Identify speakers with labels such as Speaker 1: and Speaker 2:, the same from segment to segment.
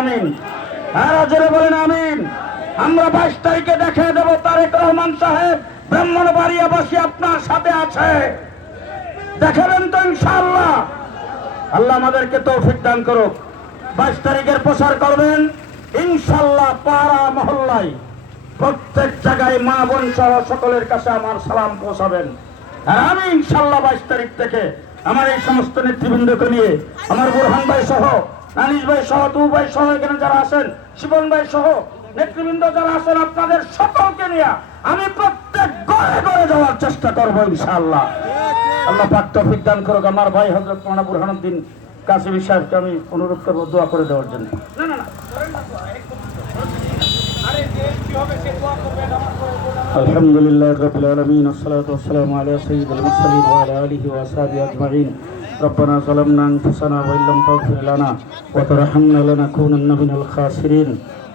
Speaker 1: আমিন। আর জোরে বলেন আমিন। আমরা বাইশ তারিখে দেখে দেব তারেক রহমান সাহেব ব্রাহ্মণবাড়িয়াবাসী আপনার সাথে আছে। দেখাবেন তো ইনশাআল্লাহ। আল্লাহ আমাদেরকে তৌফিক দান করুক। বাইশ তারিখের প্রচার করবেন ইনশাল্লাহ পাড়া মহল্লায়। প্রত্যেক জায়গায় মা বোন সহ সকলের কাছে আমার সালাম পৌঁছাবেন। আর আমি ইনশাল্লাহ বাইশ তারিখ থেকে আমার এই সমস্ত নেতৃবৃন্দকে নিয়ে, আমার বুরহান ভাই সহ আনিস ভাই সহ তু ভাই সহ এখানে যারা আছেন শিবন ভাই সহ নেতৃবৃন্দ যারা আছেন আপনাদের সকলকে নিয়ে আমি প্রত্যেক ঘরে ঘরে যাওয়ার চেষ্টা করবো ইনশাআল্লাহ আল্লাহ পাক তৌফিক দান করুক আমার ভাই হযরত মাওলানা বুরহানুদ্দিন কাসিমি সাহেবকে আমি অনুরোধ করবো দোয়া করে দেওয়ার জন্য না না না الحمد لله رب العالمين والصلاة والسلام على سيد المرسلين وعلى آله وأصحابه أجمعين ربنا ظلمنا أنفسنا وإن لم تغفر لنا وترحمنا لنكونن من الخاسرين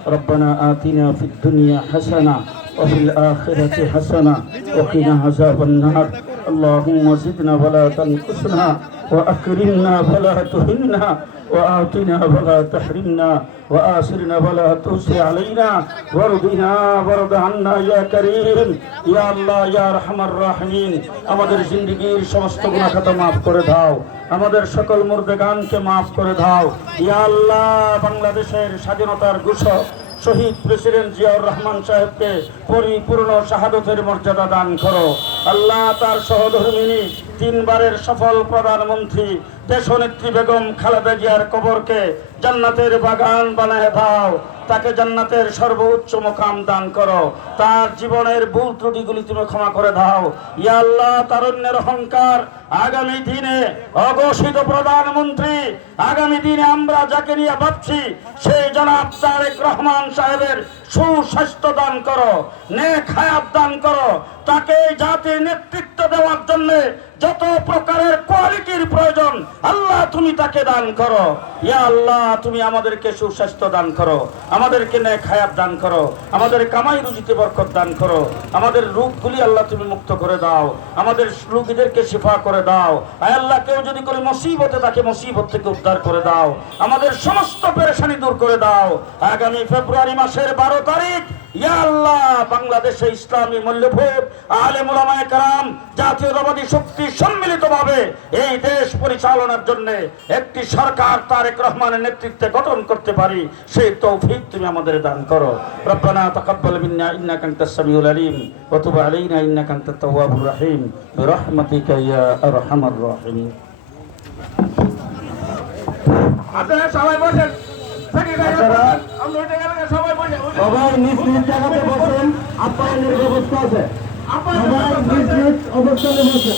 Speaker 1: ربنا آتنا في الدنيا حسنة وفي الآخرة حسنة وقنا عذاب النار اللهم زدنا ولا تنقصنا وأكرمنا فلا تهنا وآتنا ولا تحرمنا وآسرنا ولا تؤسر علينا وارضنا وارض عنا يا كريم يا الله يا رحم الراحمين আমাদের জিন্দগির সমস্ত গুনাহ খাতা মাফ করে দাও আমাদের সকল মুর্দেগানকে মাফ করে দাও ইয়া আল্লাহ বাংলাদেশের স্বাধীনতার ঘোষক শহীদ প্রেসিডেন্ট জিয়াউর রহমান সাহেবকে পরিপূর্ণ শাহাদতের মর্যাদা দান করো আল্লাহ তার সহধর্মিনী তিনবারের সফল প্রধানমন্ত্রী দেশনেত্রী বেগম খালেদা জিয়ার কবরকে জান্নাতের বাগান বানায় দাও। তাকে জান্নাতের সর্বোচ্চ মোকাম দান করো। তার জীবনের ভুল ত্রুটিগুলি তুমি ক্ষমা করে দাও। ইয়া আল্লাহ, তারুণ্যের অহংকার আগামী দিনে অঘোষিত প্রধানমন্ত্রী, আগামী দিনে আমরা যাকে নিয়ে ভাবছি সেই জনাব তারেক রহমান সাহেবের সুস্বাস্থ্য দান করো, নেক হায়াত দান করো। তাকে জাতির নেতৃত্ব দেওয়ার জন্য যত প্রকারের কোয়ালিটির প্রয়োজন, আল্লাহ তুমি তাকে দান করো। ইয়া আল্লাহ, তুমি আমাদেরকে সুস্বাস্থ্য দান করো, আমাদেরকে নেক হায়াত দান করো, আমাদের কামাই রুজিতে বরকত দান করো, আমাদের রোগগুলি আল্লাহ তুমি মুক্ত করে দাও, আমাদের রোগীদেরকে শিফা করে দাও। আয় আল্লাহ, কেউ যদি করে মুসিবতে তাকে মুসিবত থেকে উদ্ধার করে দাও, আমাদের সমস্ত পেরেশানি দূর করে দাও। আগামী ফেব্রুয়ারি মাসের বারো তারিখ, ইয়া আল্লাহ বাংলাদেশে ইসলামী মূল্যবোধ আলেম ওলামায়ে কারাম জাতীয়তাবাদী শক্তি সম্মিলিতভাবে এই দেশ পরিচালনার জন্য একটি সরকার তারেক রহমানের নেতৃত্বে গঠন করতে পারি সেই তৌফিক তুমি আমাদের দান করো। রব্বানা তাকাব্বাল মিন্না ইন্নাকা আনতাস সামিউল আলিম ওয়া তুব আলাইনা ইন্নাকা আনতাত তাওয়াবুর রহিম। বিরহমাতিকা ইয়া আরহামার রাহিমিন।
Speaker 2: আপনারা সবাই বসেন।
Speaker 1: আপনারা
Speaker 2: আমরা সবাই
Speaker 1: নিজ নিজ জায়গাতে বসেন আপনার ব্যবস্থা আছে। সবাই নিজ নিজ অবস্থানে বসেন।